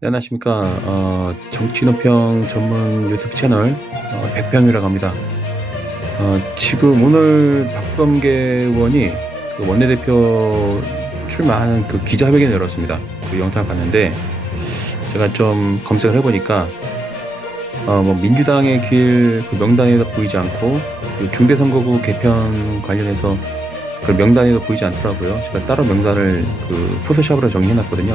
네, 안녕하십니까. 정치노평 전문 유튜브 채널 백평이라고 합니다. 지금 오늘 박범계 의원이 그 원내대표 출마하는 그 기자회견을 열었습니다. 그 영상을 봤는데 제가 좀 검색을 해보니까 뭐 민주당의 길 그 명단에도 보이지 않고 그 중대선거구 개편 관련해서 그 명단에도 보이지 않더라고요. 제가 따로 명단을 그 포토샵으로 정리해놨거든요.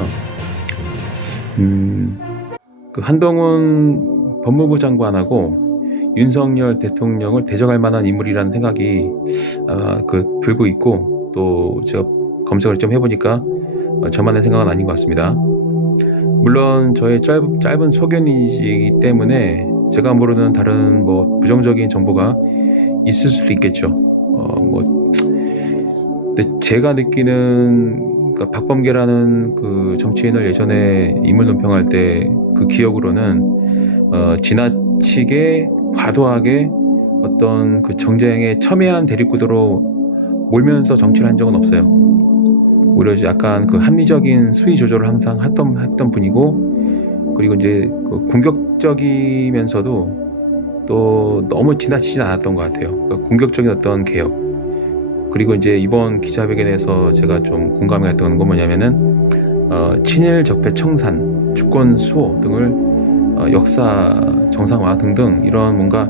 그 한동훈 법무부 장관하고 윤석열 대통령을 대적할 만한 인물이라는 생각이 들고 있고, 또 제가 검색을 좀 해보니까 저만의 생각은 아닌 것 같습니다. 물론 저의 짧은 소견이기 때문에 제가 모르는 다른 뭐 부정적인 정보가 있을 수도 있겠죠. 근데 제가 느끼는 박범계라는 그 정치인을 예전에 인물 논평할 때 그 기억으로는 지나치게 과도하게 어떤 그 정쟁에 첨예한 대립구도로 몰면서 정치를 한 적은 없어요. 오히려 약간 그 합리적인 수위 조절을 항상 했던 분이고, 그리고 이제 그 공격적이면서도 또 너무 지나치진 않았던 것 같아요. 그러니까 공격적인 어떤 개혁. 그리고 이제 이번 기자회견에서 제가 좀 공감이 갔던 건 뭐냐면은 친일 적폐 청산, 주권 수호 등을 역사 정상화 등등 이런 뭔가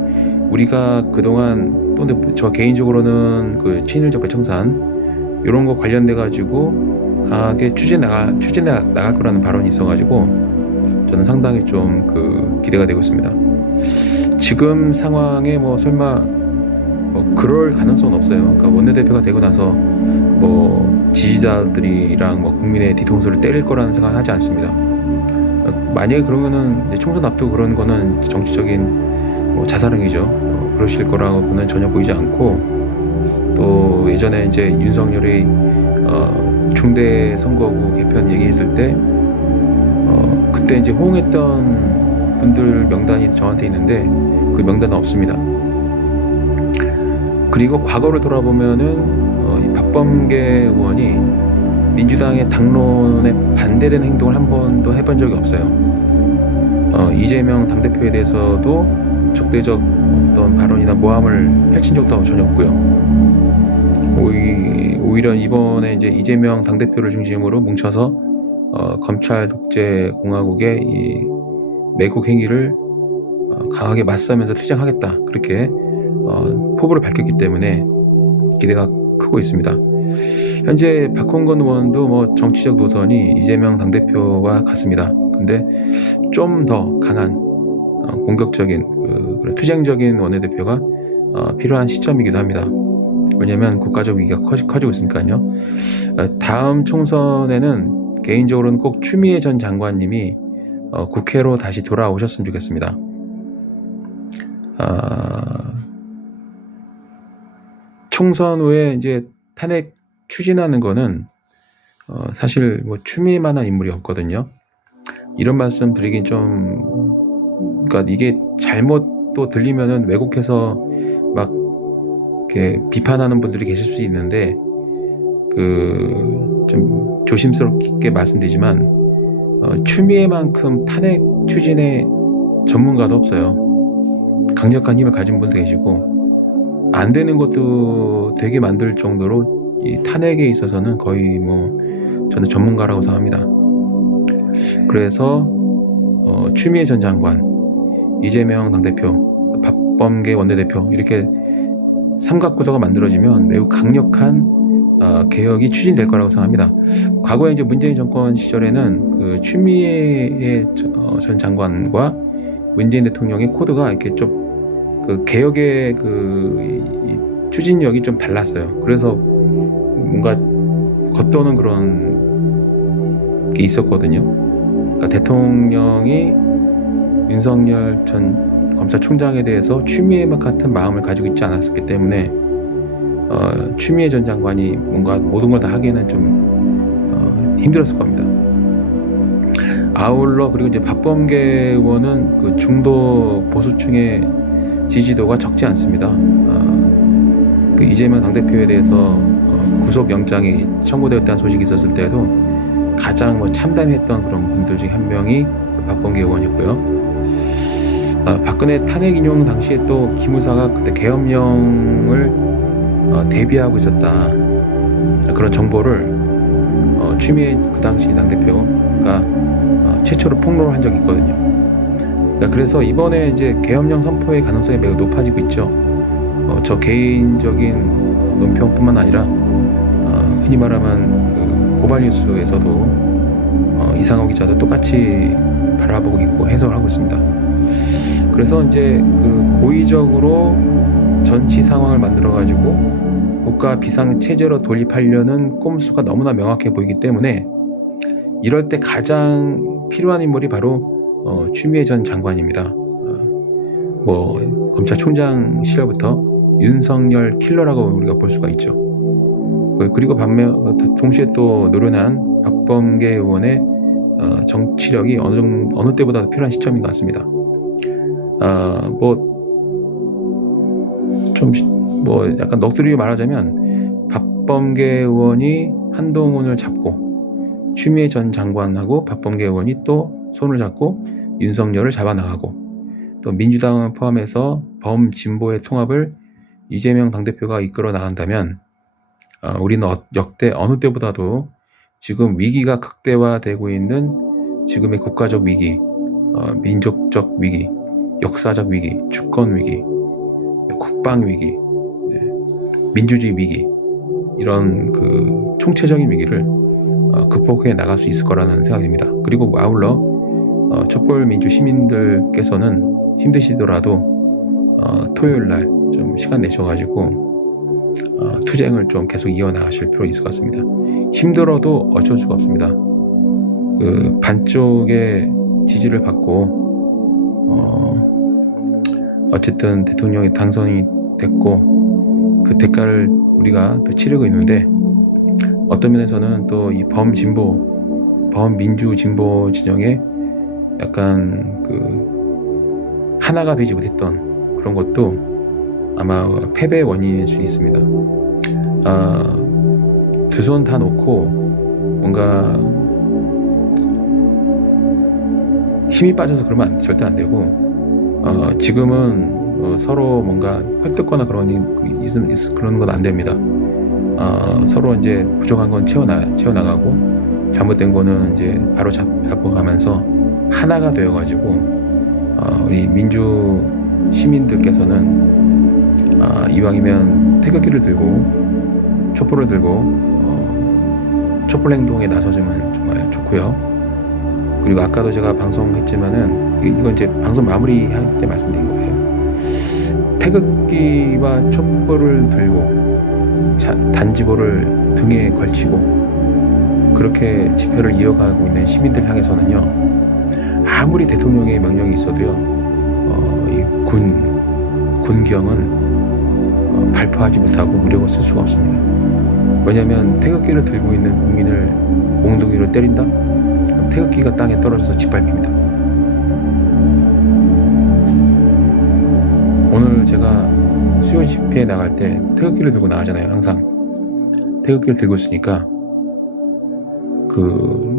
우리가 그동안, 또 근데 저 개인적으로는 그 친일 적폐 청산 이런 거 관련돼 가지고 강하게 추진해 나갈 거라는 발언이 있어가지고 저는 상당히 좀 그 기대가 되고 있습니다. 지금 상황에 뭐 설마 그럴 가능성은 없어요. 그러니까 원내대표가 되고 나서 뭐 지지자들이랑 뭐 국민의 뒤통수를 때릴 거라는 생각은 하지 않습니다. 만약에 그러면은 이제 총선 앞두고 그런 거는 정치적인 뭐 자살행위죠. 그러실 거라고는 전혀 보이지 않고, 또 예전에 이제 윤석열이 중대 선거구 개편 얘기했을 때 그때 이제 호응했던 분들 명단이 저한테 있는데 그 명단은 없습니다. 그리고 과거를 돌아보면은 이 박범계 의원이 민주당의 당론에 반대되는 행동을 한 번도 해본 적이 없어요. 이재명 당대표에 대해서도 적대적 어떤 발언이나 모함을 펼친 적도 전혀 없고요. 오히려 이번에 이제 이재명 당대표를 중심으로 뭉쳐서 검찰 독재 공화국의 이 매국 행위를 강하게 맞서면서 투쟁하겠다, 그렇게 포부를 밝혔기 때문에 기대가 크고 있습니다. 현재 박홍근 의원도 뭐 정치적 노선이 이재명 당대표와 같습니다. 근데 좀 더 강한 공격적인 그런 투쟁적인 원내대표가 필요한 시점이기도 합니다. 왜냐하면 국가적 위기가 커지고 있으니까요. 다음 총선에는 개인적으로는 꼭 추미애 전 장관님이 국회로 다시 돌아오셨으면 좋겠습니다. 총선 후에 이제 탄핵 추진하는 거는 사실 뭐 추미애만한 인물이 없거든요. 이런 말씀 드리긴 좀, 그러니까 이게 잘못 또 들리면은 왜곡해서 막 이렇게 비판하는 분들이 계실 수 있는데, 그 좀 조심스럽게 말씀드리지만 추미애만큼 탄핵 추진의 전문가도 없어요. 강력한 힘을 가진 분도 계시고 안 되는 것도 되게 만들 정도로 이 탄핵에 있어서는 거의 뭐 저는 전문가라고 생각합니다. 그래서 추미애 전 장관, 이재명 당대표, 박범계 원내대표, 이렇게 삼각구도가 만들어지면 매우 강력한 개혁이 추진될 거라고 생각합니다. 과거에 이제 문재인 정권 시절에는 그 추미애 전 장관과 문재인 대통령의 코드가 이렇게 좀 그 개혁의 그 추진력이 좀 달랐어요. 그래서 뭔가 겉도는 그런 게 있었거든요. 그러니까 대통령이 윤석열 전 검찰총장에 대해서 추미애만 같은 마음을 가지고 있지 않았었기 때문에 추미애 전 장관이 뭔가 모든 걸 다 하기에는 좀 힘들었을 겁니다. 아울러 그리고 이제 박범계 의원은 그 중도 보수층의 지지도가 적지 않습니다. 그 이재명 당대표에 대해서 구속영장이 청구되었다는 소식이 있었을 때에도 가장 참담했던 그런 분들 중에 한 명이 박범계 의원이었고요. 박근혜 탄핵 인용 당시에 또 기무사가 그때 계엄령을 대비하고 있었다, 그런 정보를 추미애 그 당시 당대표가 최초로 폭로를 한 적이 있거든요. 그래서 이번에 이제 계엄령 선포의 가능성이 매우 높아지고 있죠. 저 개인적인 논평뿐만 아니라 흔히 말하면 그 고발 뉴스에서도 이상호 기자도 똑같이 바라보고 있고 해석을 하고 있습니다. 그래서 이제 그 고의적으로 전시 상황을 만들어 가지고 국가 비상 체제로 돌입하려는 꼼수가 너무나 명확해 보이기 때문에 이럴 때 가장 필요한 인물이 바로 추미애 전 장관입니다. 검찰총장 시절부터 윤석열 킬러라고 우리가 볼 수가 있죠. 그리고 반면 동시에 또 노련한 박범계 의원의 정치력이 어느 때보다도 필요한 시점인 것 같습니다. 약간 넋두리게 말하자면 박범계 의원이 한동훈을 잡고 추미애 전 장관하고 박범계 의원이 또 손을 잡고 윤석열을 잡아나가고, 또 민주당을 포함해서 범진보의 통합을 이재명 당대표가 이끌어 나간다면 우리는 역대 어느 때보다도 지금 위기가 극대화되고 있는 지금의 국가적 위기, 민족적 위기, 역사적 위기, 주권 위기, 국방 위기, 민주주의 위기, 이런 그 총체적인 위기를 극복해 나갈 수 있을 거라는 생각이 듭니다. 그리고 아울러 촛불 민주 시민들께서는 힘드시더라도 토요일 날 좀 시간 내셔가지고 투쟁을 좀 계속 이어나가실 필요 있을 것 같습니다. 힘들어도 어쩔 수가 없습니다. 그 반쪽의 지지를 받고 어쨌든 대통령이 당선이 됐고 그 대가를 우리가 또 치르고 있는데, 어떤 면에서는 또 이 범민주 진보 진영의 약간 그 하나가 되지 못했던 그런 것도 아마 패배의 원인일 수 있습니다. 두 손 다 놓고 뭔가 힘이 빠져서 그러면 절대 안 되고, 지금은 서로 뭔가 헐뜯거나 그런 건 안 됩니다. 서로 이제 부족한 건 채워나가고 잘못된 거는 이제 바로 잡아가면서 하나가 되어가지고 우리 민주 시민들께서는 이왕이면 태극기를 들고 촛불을 들고 촛불 행동에 나서주면 정말 좋고요. 그리고 아까도 제가 방송했지만은 이건 이제 방송 마무리할 때 말씀드린 거예요. 태극기와 촛불을 들고 단지보를 등에 걸치고 그렇게 집회를 이어가고 있는 시민들 향해서는요, 아무리 대통령의 명령이 있어도요, 이 군경은 발표하지 못하고 무력을 쓸 수가 없습니다. 왜냐하면 태극기를 들고 있는 국민을 몽둥이로 때린다? 그럼 태극기가 땅에 떨어져서 짓밟힙니다. 오늘 제가 수요 집회에 나갈 때 태극기를 들고 나가잖아요. 항상 태극기를 들고 있으니까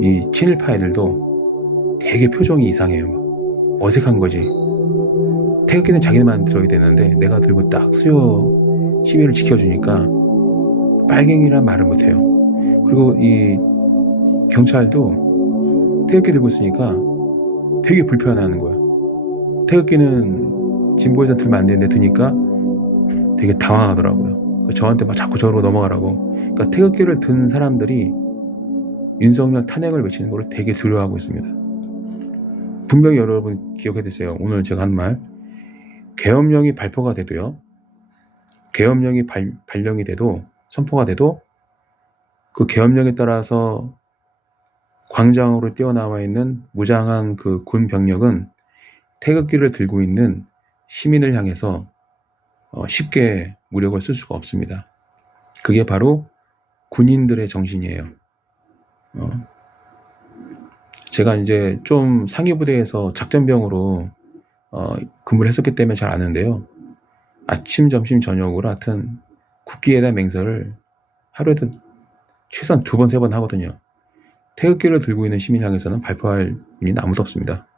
이 친일파애들도 되게 표정이 이상해요. 어색한 거지. 태극기는 자기들만 들어야 되는데 내가 들고 딱 수요 시위를 지켜주니까 빨갱이란 말을 못해요. 그리고 이 경찰도 태극기 들고 있으니까 되게 불편해하는 거야. 태극기는 진보에서 들면 안 되는데 드니까 되게 당황하더라고요. 저한테 막 자꾸 저로 넘어가라고. 그러니까 태극기를 든 사람들이 윤석열 탄핵을 외치는 걸 되게 두려워하고 있습니다. 분명히 여러분 기억해 두세요. 오늘 제가 한 말, 계엄령이 발표가 돼도요, 계엄령이 발령이 돼도, 선포가 돼도 그 계엄령에 따라서 광장으로 뛰어나와 있는 무장한 그 군 병력은 태극기를 들고 있는 시민을 향해서 쉽게 무력을 쓸 수가 없습니다. 그게 바로 군인들의 정신이에요. 제가 이제 좀 상위 부대에서 작전병으로 근무를 했었기 때문에 잘 아는데요. 아침, 점심, 저녁으로 하여튼 국기에 대한 맹세를 하루에도 최소한 2번, 3번 하거든요. 태극기를 들고 있는 시민 향해서는 발표할 분이 아무도 없습니다.